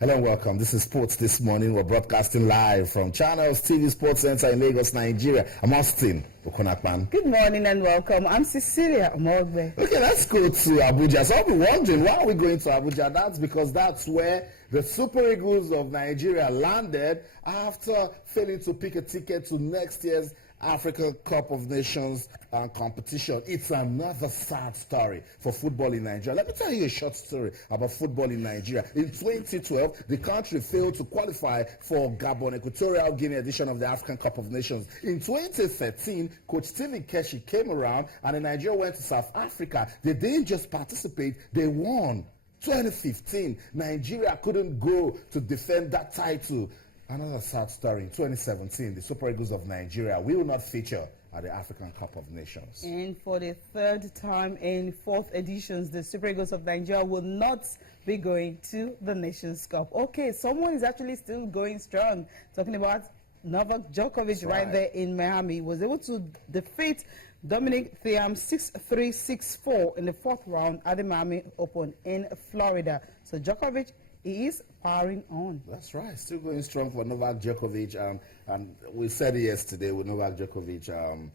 Hello and welcome. This is Sports This Morning. We're broadcasting live from Channels TV Sports Center in Lagos, Nigeria. I'm Austin Okonakpan. Good morning and welcome. I'm Cecilia Omogbe. Okay, let's go to Abuja. So I'll be wondering, why are we going to Abuja? That's because that's where the Super Eagles of Nigeria landed after failing to pick a ticket to next year's African Cup of Nations competition. It's another sad story for football in Nigeria. Let me tell you a short story about football in Nigeria. In 2012, the country failed to qualify for Gabon Equatorial Guinea edition of the African Cup of Nations. In 2013, Coach Stephen Keshi came around and then Nigeria went to South Africa. They didn't just participate, they won. 2015, Nigeria couldn't go to defend that title. Another sad story. In 2017, the Super Eagles of Nigeria will not feature at the African Cup of Nations. And for the third time in fourth editions, the Super Eagles of Nigeria will not be going to the Nations Cup. Okay, someone is actually still going strong. Talking about Novak Djokovic right there in Miami. Was able to defeat Dominic Thiem 6-3, 6-4 in the fourth round at the Miami Open in Florida. So Djokovic, he is powering on. That's right. Still going strong for Novak Djokovic. And we said it yesterday with Novak Djokovic.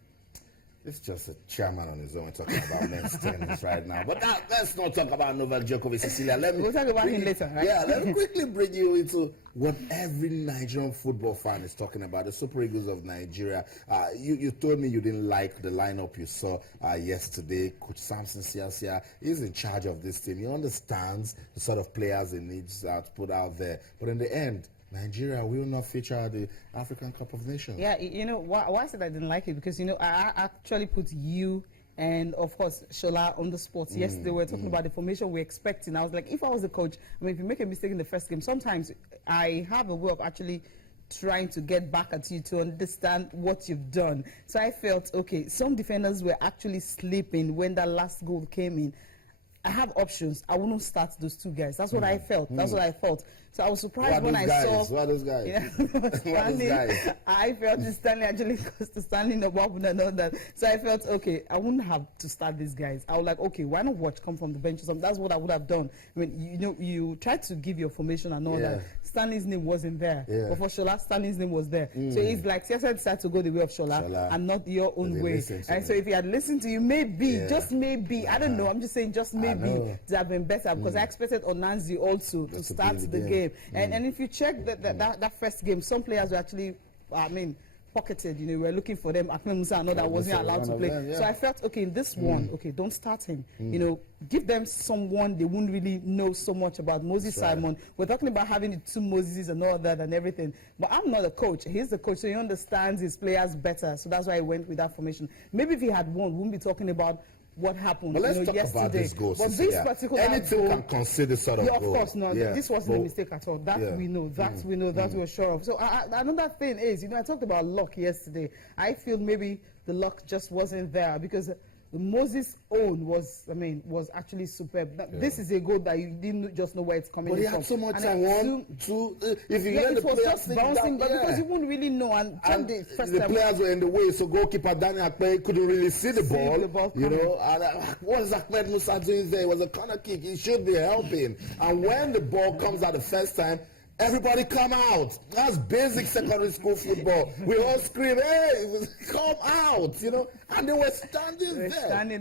It's just a chairman on his own talking about men's tennis right now. But let's not talk about Novak Djokovic, Cecilia. We'll talk about him later, right? Yeah, let me quickly bring you into what every Nigerian football fan is talking about, the Super Eagles of Nigeria. You told me you didn't like the lineup you saw yesterday. Coach Samson Siasia is in charge of this team. He understands the sort of players he needs to put out there. But in the end, Nigeria will not feature at the African Cup of Nations. Yeah, you know, why I said I didn't like it, because, you know, I actually put you and, of course, Shola on the sports. Yesterday, we were talking about the formation we're expecting. I was like, if I was the coach, I mean, if you make a mistake in the first game, sometimes I have a way of actually trying to get back at you to understand what you've done. So I felt, okay, some defenders were actually sleeping when that last goal came in. I have options. I wouldn't start those two guys. That's what I felt. That's what I thought. So I was surprised when I saw. What are those guys? Yeah, Stanley, I felt Stanley actually goes to Stanley Nobabun and all that. So I felt, okay, I wouldn't have to start these guys. I was like, okay, why not watch come from the bench or something? That's what I would have done. I mean, you know, you tried to give your formation and all that. Stanley's name wasn't there. But for Shola, Stanley's name was there. So it's like CSI decided to go the way of Shola and not your own way. And so if he had listened to you, maybe, just maybe, I don't know, I'm just saying just maybe to have been better, because I expected Onanzi also to start the game. And if you check that first game, some players were actually, pocketed. You know, we were looking for them. Akme Musa and all that wasn't allowed to play. So I felt, okay, in this one, okay, don't start him. You know, give them someone they wouldn't really know so much about. Moses Simon. We're talking about having the two Moses and all that and everything. But I'm not a coach. He's the coach, so he understands his players better. So that's why I went with that formation. Maybe if he had won, we wouldn't be talking about what happened let's talk yesterday. about this goal. But this particular anything goal, can consider sort of of goal. course not. This wasn't a mistake at all. That we know. That we know. That we're sure of. So another thing is, you know, I talked about luck yesterday. I feel maybe the luck just wasn't there, because Moses' own was actually superb. This is a goal that you didn't just know where it's coming from. But he had so much time. One, two. If you let the was players just bouncing, but because you wouldn't really know. And the players were in the way, so goalkeeper Daniel Akpe couldn't really see the ball. You know, what is Ahmed Musa doing there? It was a corner kick. He should be helping. And when the ball comes out the first time, everybody come out. That's basic secondary school football. We all scream, hey, come out, you know. And they were standing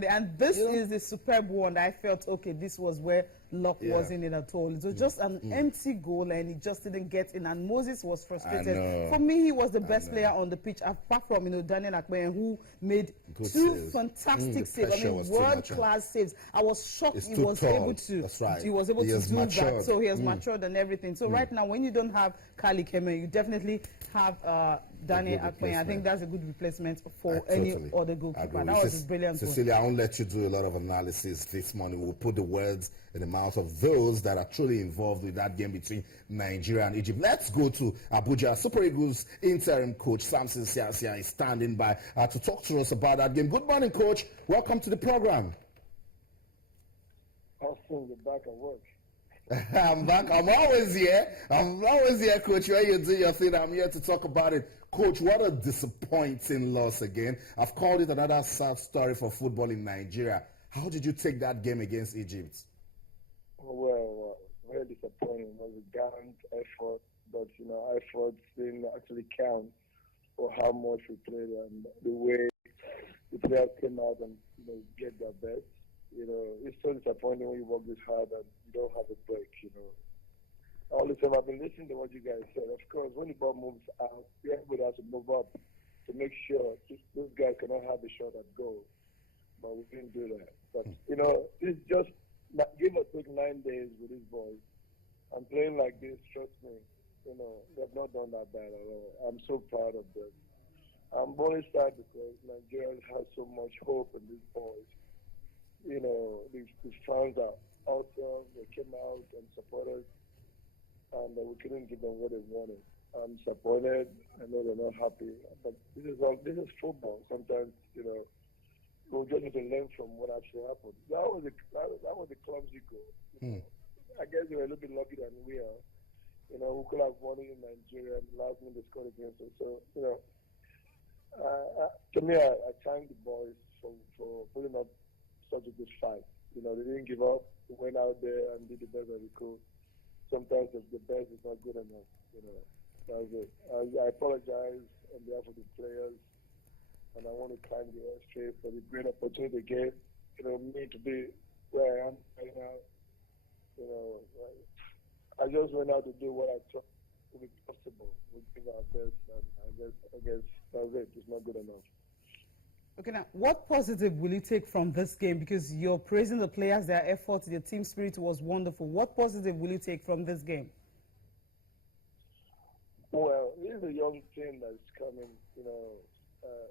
there. And this is the superb one that I felt, okay, this was where luck wasn't in at all. It was just an empty goal, and he just didn't get in. And Moses was frustrated. For me, he was the best player on the pitch, apart from, you know, Daniel Akpe, who made two fantastic saves. I mean, world-class saves. I was shocked he was able to. That's right. He was able to do that. So he has matured and everything. So right now, when you don't have Kali Keme, you definitely have Daniel Akpe. I think that's a good replacement for any other goalkeeper. That was a brilliant goal. Cecilia, I won't let you do a lot of analysis this morning. We'll put the words in the mouth of those that are truly involved with that game between Nigeria and Egypt. Let's go to Abuja. Super Eagles interim coach Samson Siasia is standing by to talk to us about that game. Good morning, coach. Welcome to the program. Austin, you're back at work. I'm back. I'm always here. Coach. When you do your thing, I'm here to talk about it. Coach, what a disappointing loss again. I've called it another sad story for football in Nigeria. How did you take that game against Egypt? Well, very disappointing. It was a gallant effort, but efforts didn't actually count for how much we played and the way the players came out and get their best. It's so disappointing when you work this hard and you don't have a break. All the time I've been listening to what you guys said. Of course, when the ball moves out, everybody has to move up to make sure this guy cannot have a shot at goal. But we didn't do that. But it's just give us like 9 days with these boys. I'm playing like this. Trust me, they've not done that bad at all. I'm so proud of them. I'm only sad because Nigeria has so much hope in these boys. These fans are awesome. They came out and supported, and we couldn't give them what they wanted. I'm disappointed. I know they're not happy, but this is football. Sometimes we'll just need to learn from what actually happened. That was a clumsy goal. I guess they were a little bit lucky than we are. We could have won it in Nigeria and last minute they scored against us. So to me, I thank the boys for putting up such a good fight. They didn't give up. They went out there and did the best that they could. Sometimes the best is not good enough. That was it. I apologize on behalf of the players, and I want to thank the FA for the great opportunity they gave me to be where I am right now. I just went out to do what I thought would be possible. We give our best, and I guess that's it. It's not good enough. Okay, now, what positive will you take from this game? Because you're praising the players, their efforts, their team spirit was wonderful. What positive will you take from this game? Well, this is a young team that's coming.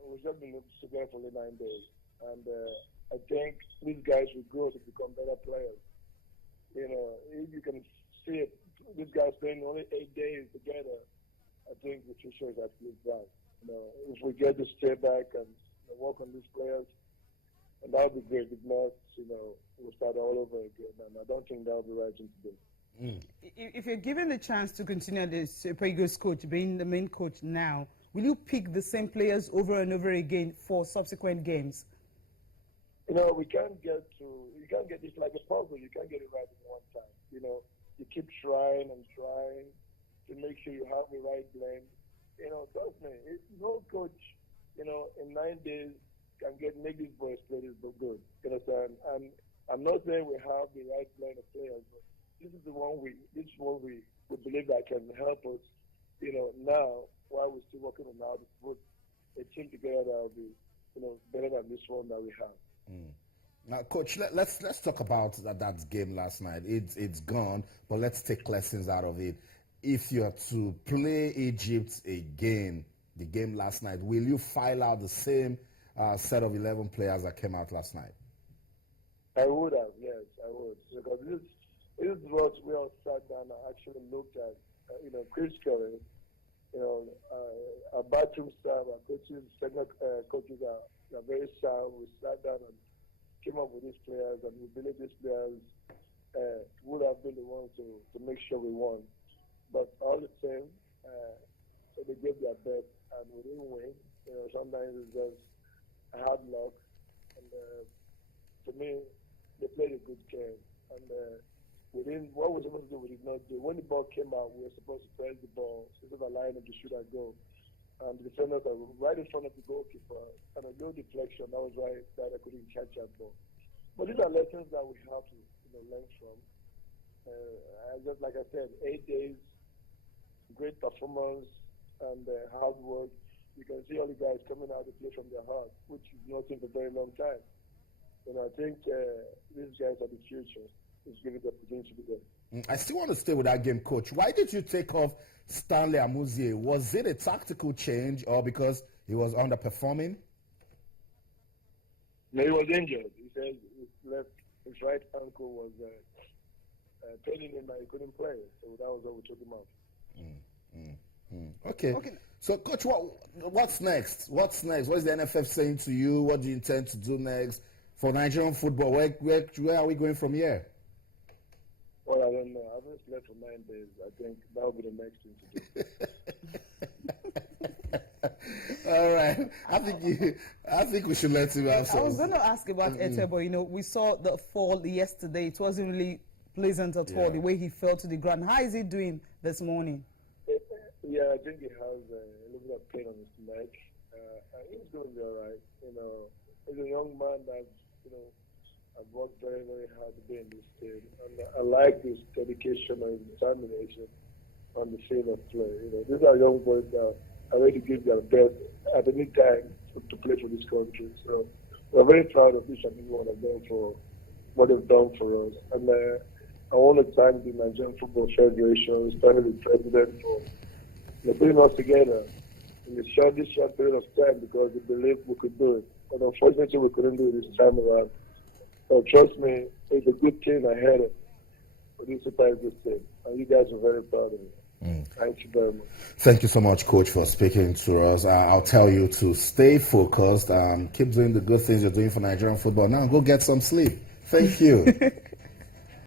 We've just been together for 9 days. And I think these guys will grow to become better players. If you can see it, these guys playing only 8 days together, I think the future is actually bright. If we get to stay back and work on these players, and that would be great. If not, we'll start all over again, and I don't think that would be right thing to do. If you're given the chance to continue as Super Eagles coach, being the main coach now, will you pick the same players over and over again for subsequent games? We can't get it's like a puzzle. You can't get it right in one time. You keep trying and trying to make sure you have the right blend. Trust me, no coach in 9 days can make these boys play this good. You understand? And I'm not saying we have the right blend of players, but this is one we believe that can help us, now while we're still working on how to put a team together that will be, better than this one that we have. Now, Coach, let's talk about that game last night. It's gone, but let's take lessons out of it. If you're to play Egypt again, the game last night, will you file out the same set of 11 players that came out last night? I would have, yes, I would. Because this is what we all sat down and actually looked at. Critically, our bathroom staff, our coaches, technical coaches are very sound. We sat down and came up with these players, and we believe these players would have been the ones to make sure we won. But all the same, they gave their best, and we didn't win. Sometimes it's just hard luck. And to me, they played a good game. And what we're supposed to do, we did not do. When the ball came out, we were supposed to press the ball instead of allowing them to shoot and go. And the defenders are right in front of the goalkeeper, and a little deflection. That was why I couldn't catch that ball. But these are lessons that we have to learn from. Just like I said, 8 days, great performance, and hard work. You can see all the guys coming out to play from their heart, which is not in a very long time. And I think these guys are the future. It's given the opportunity to be there. I still want to stay with that game, Coach. Why did you take off Stanley Amuzie? Was it a tactical change or because he was underperforming? No, he was injured. He said his right ankle was paining him and he couldn't play. So that was why we took him out. Okay. So, Coach, what's next? What's next? What is the NFF saying to you? What do you intend to do next for Nigerian football? Where are we going from here? Well, I don't know. I haven't slept for 9 days. I think that will be the next thing to do. All right. I think we should let him have some. I was going to ask about Etebo. We saw the fall yesterday. It wasn't really pleasant at all, Yeah. the way he fell to the ground. How is he doing this morning? Yeah, I think he has a little bit of pain on his neck. He's doing all right. You know, he's a young man that, you know, I've worked very, very hard to be in this team. And I like his dedication and determination on the field of play. You know, these are young boys that are ready to give their best at any time to play for this country. So we're very proud of each and every one of them for what they've done for us. And I want to thank the Nigerian Football Federation, especially the president, for putting us together in this short period of time because they believed we could do it. But unfortunately, we couldn't do it this time around. So trust me, it's a good thing ahead for this Super Eagles team. And you guys are very proud of it. Thank you very much. Thank you so much, Coach, for speaking to us. I'll tell you to stay focused, keep doing the good things you're doing for Nigerian football. Now go get some sleep. Thank you.